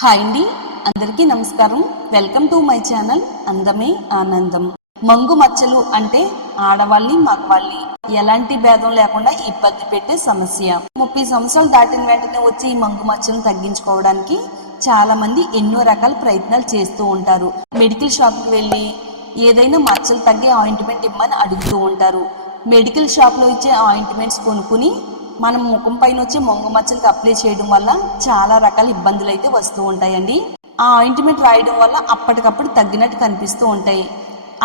Hi అండి, అందరికీ నమస్కారం. వెల్కమ్ టు మై ఛానల్ అందమే ఆనందం. మంగు మచ్చలు అంటే ఆడవాళ్ళని మగవాళ్ళని ఎలాంటి భేదం లేకుండా ఇబ్బంది పెట్టే సమస్య. 30 సంవత్సరాలు దాటిన వెంటనే వచ్చి ఈ మంగు మచ్చలను తగ్గించుకోవడానికి చాలా మంది ఎన్నో రకాల ప్రయత్నాలు చేస్తూ ఉంటారు. మెడికల్ షాప్కి వెళ్ళి ఏదైనా మచ్చలు తగ్గే ఆయింట్మెంట్ ఇమ్మని అడుగుతూ ఉంటారు. మెడికల్ షాప్లో ఇచ్చే ఆయింట్మెంట్స్ కొనుక్కుని మనం ముఖం పైన వచ్చి మంగు మచ్చలకు అప్లై చేయడం వల్ల చాలా రకాల ఇబ్బందులు అయితే వస్తూ ఉంటాయండి. ఆ ఆయింట్మెంట్ రాయడం వల్ల అప్పటికప్పుడు తగ్గినట్టు కనిపిస్తూ ఉంటాయి.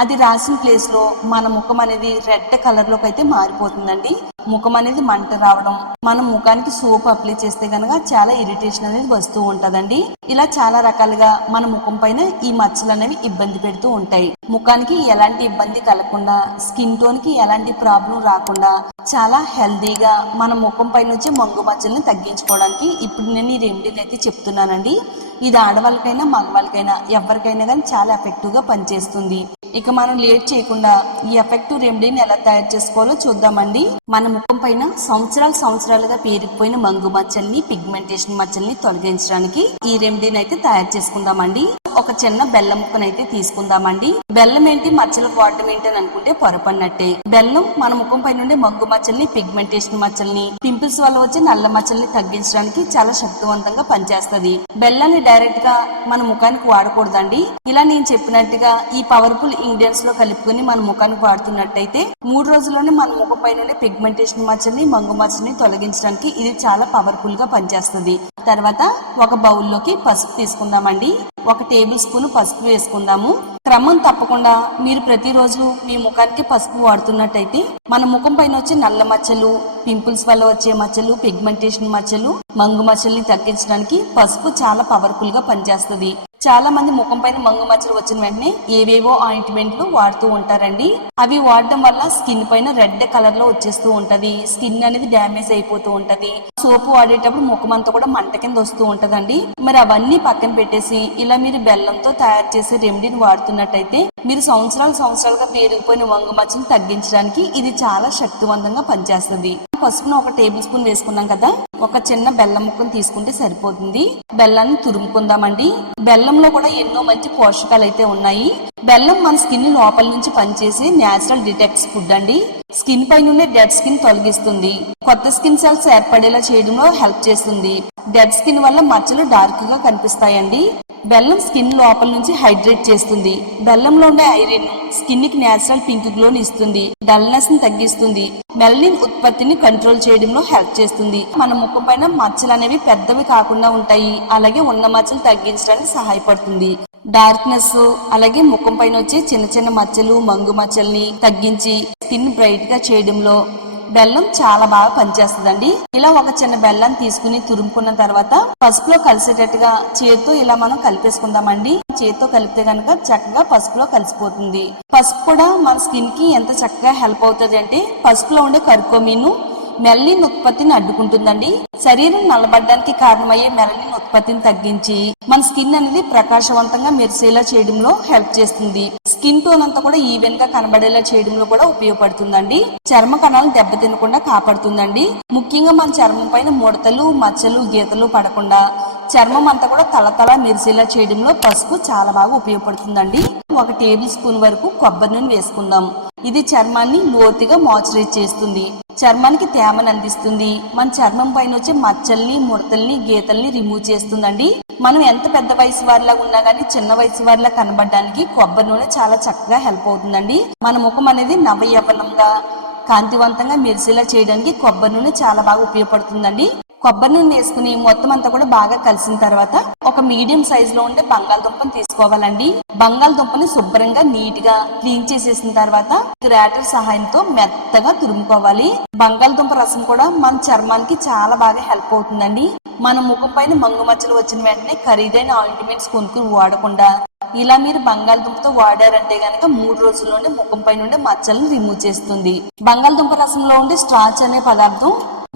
అది రాసిన ప్లేస్లో మన ముఖం అనేది రెడ్ కలర్లోకి అయితే మారిపోతుందండి. ముఖం అనేది మంట రావడం, మనం ముఖానికి సోప్ అప్లై చేస్తే కనుక చాలా ఇరిటేషన్ అనేది వస్తూ ఉంటదండి. ఇలా చాలా రకాలుగా మన ముఖం పైన ఈ మచ్చలు అనేవి ఇబ్బంది పెడుతూ ఉంటాయి. ముఖానికి ఎలాంటి ఇబ్బంది కలగకుండా, స్కిన్ టోన్ కి ఎలాంటి ప్రాబ్లం రాకుండా చాలా హెల్దీగా మన ముఖం పైన వచ్చే మంగు మచ్చలను తగ్గించుకోవడానికి ఇప్పుడు నేను ఈ రెమెడీని అయితే చెప్తున్నానండి. ఇది ఆడవాళ్ళకైనా మగవాళ్ళకైనా ఎవరికైనా కానీ చాలా ఎఫెక్టివ్ గా పనిచేస్తుంది. ఇక మనం లేట్ చేయకుండా ఈ ఎఫెక్టివ్ రెమెడీని ఎలా తయారు చేసుకోవాలో చూద్దామండి. మన ముఖం పైన సంవత్సరాలుగా పేరుకుపోయిన మంగు మచ్చల్ని, పిగ్మెంటేషన్ మచ్చల్ని తొలగించడానికి ఈ రెమెడీని అయితే తయారు చేసుకుందామండి. ఒక చిన్న బెల్లం ముక్కనైతే తీసుకుందామండి. బెల్లం ఏంటి, మచ్చలకు వాడటం ఏంటి అని అనుకుంటే పొరపడినట్టే. బెల్లం మన ముఖం పైన ఉండే మంగు మచ్చల్ని, పిగ్మెంటేషన్ మచ్చల్ని, పింపుల్స్ వల్ల వచ్చే నల్ల మచ్చల్ని తగ్గించడానికి చాలా శక్తివంతంగా పనిచేస్తుంది. బెల్లాన్ని డైరెక్ట్ గా మన ముఖానికి వాడకూడదండి. ఇలా నేను చెప్పినట్టుగా ఈ పవర్ఫుల్ ఇంగ్రీడియంట్స్ లో కలుపుకొని మన ముఖానికి వాడుతున్నట్టయితే 3 రోజుల్లోనే మన ముఖం పైన ఉండే పిగ్మెంటేషన్ మచ్చల్ని, మంగు మచ్చల్ని తొలగించడానికి ఇది చాలా పవర్ఫుల్ గా పనిచేస్తుంది. తర్వాత ఒక బౌల్లోకి పసుపు తీసుకుందామండి. 1 టేబుల్ స్పూన్ పసుపు వేసుకుందాము. క్రమం తప్పకుండా మీరు ప్రతిరోజు మీ ముఖానికి పసుపు వాడుతున్నట్టయితే మన ముఖం పైన వచ్చే నల్ల మచ్చలు, పింపుల్స్ వల్ల వచ్చే మచ్చలు, పిగ్మెంటేషన్ మచ్చలు, మంగు మచ్చల్ని తగ్గించడానికి పసుపు చాలా పవర్ఫుల్ గా పనిచేస్తుంది. చాలా మంది ముఖం పైన మంగు మచ్చలు వచ్చిన వెంటనే ఏవేవో ఆయింట్మెంట్లు వాడుతూ ఉంటారండి. అవి వాడడం వల్ల స్కిన్ పైన రెడ్ కలర్ లో వచ్చేస్తూ ఉంటది. స్కిన్ అనేది డ్యామేజ్ అయిపోతూ ఉంటది. సోపు వాడేటప్పుడు ముఖం అంతా కూడా మంట కింద వస్తూ ఉంటదండి. మరి అవన్నీ పక్కన పెట్టేసి ఇలా మీరు బెల్లంతో తయారు చేసే రెమెడీని వాడుతున్నట్టయితే మీరు సంవత్సరాలుగా పేరుకుపోయిన మంగు మచ్చలు తగ్గించడానికి ఇది చాలా శక్తివంతంగా పనిచేస్తుంది. పసుపును 1 టేబుల్ స్పూన్ వేసుకున్నాం కదా, ఒక చిన్న బెల్లం ముక్కను తీసుకుంటే సరిపోతుంది. బెల్లాన్ని తురుముకుందామండి. బెల్లంలో కూడా ఎన్నో మంచి పోషకాలు అయితే ఉన్నాయి. బెల్లం మన స్కిన్ లోపల నుంచి పనిచేసే న్యాచురల్ డిటాక్స్ ఫుడ్ అండి. స్కిన్ పైన ఉండే డెడ్ స్కిన్ తొలగిస్తుంది. కొత్త స్కిన్ సెల్స్ ఏర్పడేలా చేయడంలో హెల్ప్ చేస్తుంది. డెడ్ స్కిన్ వల్ల మచ్చలు డార్క్ గా కనిపిస్తాయండి. బెల్లం స్కిన్ లోపల నుంచి హైడ్రేట్ చేస్తుంది. బెల్లంలో ఉండే ఐరన్ స్కిన్ కి నేచురల్ పింక్ గ్లోని ఇస్తుంది. డల్నెస్ ని తగ్గిస్తుంది. మెలనిన్ ఉత్పత్తిని కంట్రోల్ చేయడంలో హెల్ప్ చేస్తుంది. మన ముఖం పైన మచ్చలు అనేవి పెద్దవి కాకుండా ఉంటాయి. అలాగే ఉన్న మచ్చలు తగ్గించడానికి సహాయపడుతుంది. డార్క్నెస్ అలాగే ముఖం పైన వచ్చే చిన్న మచ్చలు, మంగు మచ్చల్ని తగ్గించి స్కిన్ బ్రైట్ గా చేయడంలో బెల్లం చాలా బాగా పనిచేస్తుందండి. ఇలా ఒక చిన్న బెల్లం తీసుకుని తురుముకున్న తర్వాత పసుపులో కలిసేటట్టుగా చేతితో ఇలా మనం కలిపేసుకుందామండి. చేతితో కలిపితే కనుక చక్కగా పసుపులో కలిసిపోతుంది. పసుపు కూడా మన స్కిన్ కి ఎంత చక్కగా హెల్ప్ అవుతుంది అంటే పసుపులో ఉండే కర్కోమీను మెలనిన్ ఉత్పత్తిని అడ్డుకుంటుందండి. శరీరం నల్లబడ్డానికి కారణమయ్యే మెలనిన్ ఉత్పత్తిని తగ్గించి మన స్కిన్ అనేది ప్రకాశవంతంగా మెరిసేలా చేయడంలో హెల్ప్ చేస్తుంది. స్కిన్ టోన్ అంతా కూడా ఈవెన్ గా కనబడేలా చేయడంలో కూడా ఉపయోగపడుతుందండి. చర్మ కణాలు దెబ్బతినకుండా కాపాడుతుందండి. ముఖ్యంగా మన చర్మం పైన ముడతలు, మచ్చలు, గీతలు పడకుండా చర్మం అంతా కూడా తలతల మెరిసేలా చేయడంలో పసుపు చాలా బాగా ఉపయోగపడుతుందండి. 1 టేబుల్ స్పూన్ వరకు కొబ్బరి నూనె వేసుకుందాం. ఇది చర్మాన్ని లోతుగా మాయిశ్చరైజ్ చేస్తుంది. చర్మానికి తేమను అందిస్తుంది. మన చర్మం పైన వచ్చే మచ్చల్ని, ముడతల్ని, గీతల్ని రిమూవ్ చేస్తుందండి. మనం ఎంత పెద్ద వయసు వారిలాగా ఉన్నా గానీ చిన్న వయసు వారిలా కనబడడానికి కొబ్బరి నూనె చాలా చక్కగా హెల్ప్ అవుతుందండి. మన ముఖం అనేది నవ యవ్వనంగా కాంతివంతంగా మెరిసేలా చేయడానికి కొబ్బరి నూనె చాలా బాగా ఉపయోగపడుతుందండి. కొబ్బరి నూనె వేసుకుని మొత్తం అంతా కూడా బాగా కలిసిన తర్వాత ఒక మీడియం సైజ్ లో ఉండే బంగాళదుంపని తీసుకోవాలండి. బంగాళదుంపని శుభ్రంగా నీట్ గా క్లీన్ చేసేసిన తర్వాత గ్రేటర్ సహాయంతో మెత్తగా తురుముకోవాలి. బంగాళదుంప రసం కూడా మన చర్మానికి చాలా బాగా హెల్ప్ అవుతుందండి. మన ముఖం పైన మంగు మచ్చలు వచ్చిన వెంటనే ఖరీదైన ఆయింట్మెంట్స్ కొనుక్కుని వాడకుండా ఇలా మీరు బంగాళదుంపతో వాడారంటే గనక 3 రోజుల్లోనే ముఖం పైన ఉండే మచ్చలను రిమూవ్ చేస్తుంది. బంగాళదుంప రసంలో ఉండే స్టార్చ్ అనే పదార్థం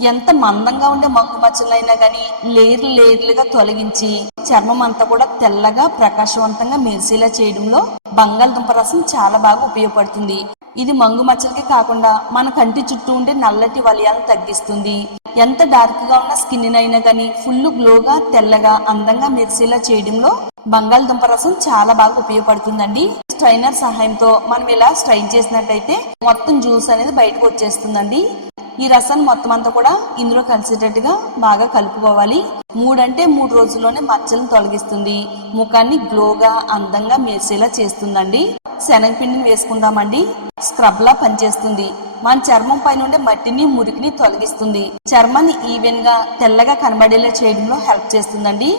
ఎంత మందంగా ఉండే మంగు మచ్చలైనా గానీ లేర్లుగా తొలగించి చర్మం అంతా కూడా తెల్లగా ప్రకాశవంతంగా మెరిసేలా చేయడంలో బంగాళదుంప రసం చాలా బాగా ఉపయోగపడుతుంది. ఇది మంగు మచ్చలకి కాకుండా మన కంటి చుట్టూ ఉండే నల్లటి వలయాలను తగ్గిస్తుంది. ఎంత డార్క్ గా ఉన్న స్కిన్ అయినా కానీ ఫుల్ గ్లోగా తెల్లగా అందంగా మెరిసేలా చేయడంలో బంగాళదుంప రసం చాలా బాగా ఉపయోగపడుతుందండి. స్ట్రైనర్ సహాయంతో మనం ఇలా స్ట్రైన్ చేసినట్టయితే మొత్తం జ్యూస్ అనేది బయటకు వచ్చేస్తుందండి. ఈ రసాన్ని మొత్తం అంతా కూడా ఇందులో కలిసేటట్టుగా బాగా కలుపుకోవాలి. 3 రోజుల్లోనే మచ్చలను తొలగిస్తుంది, ముఖాన్ని గ్లోగా అందంగా మెరిసేలా చేస్తుందండి. శనగపిండిని వేసుకుందామండి. స్క్రబ్ లా పనిచేస్తుంది. మన చర్మం పైన ఉండే మట్టిని మురికిని తొలగిస్తుంది. చర్మాన్ని ఈవెన్ గా తెల్లగా కనబడేలా చేయడంలో హెల్ప్ చేస్తుందండి.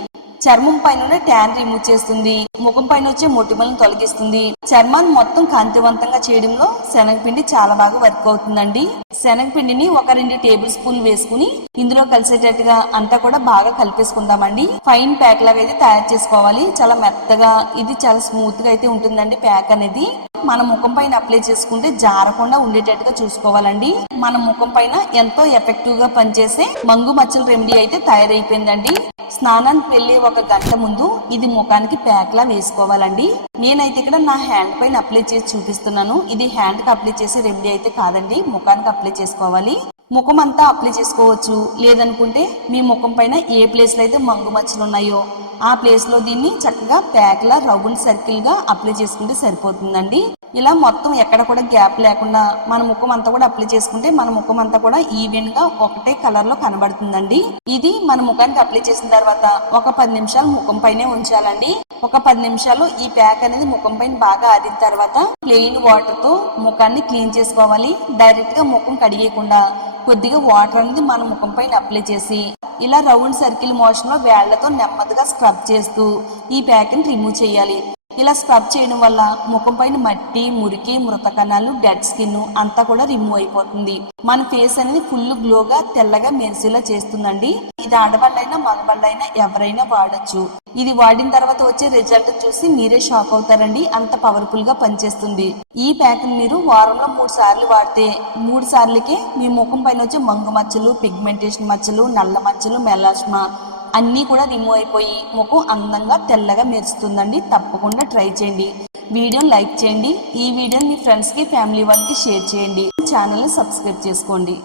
చర్మం పైన ట్యాన్ రిమూవ్ చేస్తుంది, ముఖం పైన వచ్చే మొటిమలను తొలగిస్తుంది. చర్మాన్ని మొత్తం కాంతివంతంగా చేయడంలో శనగపిండి చాలా బాగా వర్క్ అవుతుందండి. శనగపిండిని 2 టేబుల్ స్పూన్ వేసుకుని ఇందులో కలిసేటట్టుగా అంతా కూడా బాగా కలిపేసుకుందామండి. ఫైన్ ప్యాక్ లాగా అయితే తయారు చేసుకోవాలి. చాలా మెత్తగా ఇది చాలా స్మూత్ గా అయితే ఉంటుందండి ప్యాక్ అనేది. మన ముఖం పైన అప్లై చేసుకుంటే జారకుండా ఉండేటట్టుగా చూసుకోవాలండి. మన ముఖం పైన ఎంతో ఎఫెక్టివ్ గా పనిచేసే మంగు మచ్చల రెమెడీ అయితే తయారైపోయిందండి. స్నానానికి వెళ్లే 1 గంట ముందు ఇది ముఖానికి ప్యాక్ లా వేసుకోవాలండి. నేనైతే ఇక్కడ నా హ్యాండ్ పైన అప్లై చేసి చూపిస్తున్నాను. ఇది హ్యాండ్ కి అప్లై చేసే రెమెడీ అయితే కాదండి, ముఖానికి అప్లై చేసుకోవాలి. ముఖం అంతా అప్లై చేసుకోవచ్చు. లేదనుకుంటే మీ ముఖం పైన ఏ ప్లేస్ లో అయితే మంగు మచ్చలు ఉన్నాయో ఆ ప్లేస్ లో దీన్ని చక్కగా ప్యాక్ లా రౌండ్ సర్కిల్ గా అప్లై చేసుకుంటే సరిపోతుందండి. ఇలా మొత్తం ఎక్కడ కూడా గ్యాప్ లేకుండా మన ముఖం అంతా కూడా అప్లై చేసుకుంటే మన ముఖం అంతా కూడా ఈవెన్ గా ఒకటే కలర్ లో కనబడుతుందండి. ఇది మన ముఖానికి అప్లై చేసిన తర్వాత ఒక 10 నిమిషాలు ముఖం పైనే ఉంచాలండి. ఒక 10 నిమిషాలు ఈ ప్యాక్ అనేది ముఖం పైన బాగా ఆరిన తర్వాత ప్లెయిన్ వాటర్ తో ముఖాన్ని క్లీన్ చేసుకోవాలి. డైరెక్ట్ గా ముఖం కడిగేయకుండా కొద్దిగా వాటర్ అనేది మన ముఖం పైన అప్లై చేసి ఇలా రౌండ్ సర్కిల్ మోషన్ లో వేళ్లతో నెమ్మదిగా స్క్రబ్ చేస్తూ ఈ ప్యాక్ ని రిమూవ్ చేయాలి. ఇలా స్క్రబ్ చేయడం వల్ల ముఖం పైన మట్టి, మురికి, మృత కణాలు, డెడ్ స్కిన్ అంతా కూడా రిమూవ్ అయిపోతుంది. మన ఫేస్ అనేది ఫుల్ గ్లోగా తెల్లగా మెరిసేలా చేస్తుందండి. ఇది ఆడవాళ్ళైనా మగవాళ్ళైనా ఎవరైనా వాడచ్చు. ఇది వాడిన తర్వాత వచ్చే రిజల్ట్ చూసి మీరే షాక్ అవుతారండి. అంత పవర్ఫుల్ గా పనిచేస్తుంది. ఈ ప్యాక్ మీరు వారంలో 3 సార్లు వాడితే 3 సార్లకే మీ ముఖం పైన వచ్చే మంగు మచ్చలు, పిగ్మెంటేషన్ మచ్చలు, నల్ల మచ్చలు, మెలాస్మా అన్నీ కూడా రిమూవ్ అయిపోయి ముఖం అందంగా తెల్లగా మెరుస్తుందండి. తప్పకుండా ట్రై చేయండి. వీడియోని లైక్ చేయండి. ఈ వీడియోని మీ ఫ్రెండ్స్ కి, ఫ్యామిలీ వాళ్ళకి షేర్ చేయండి. ఛానల్ ని సబ్స్క్రైబ్ చేసుకోండి.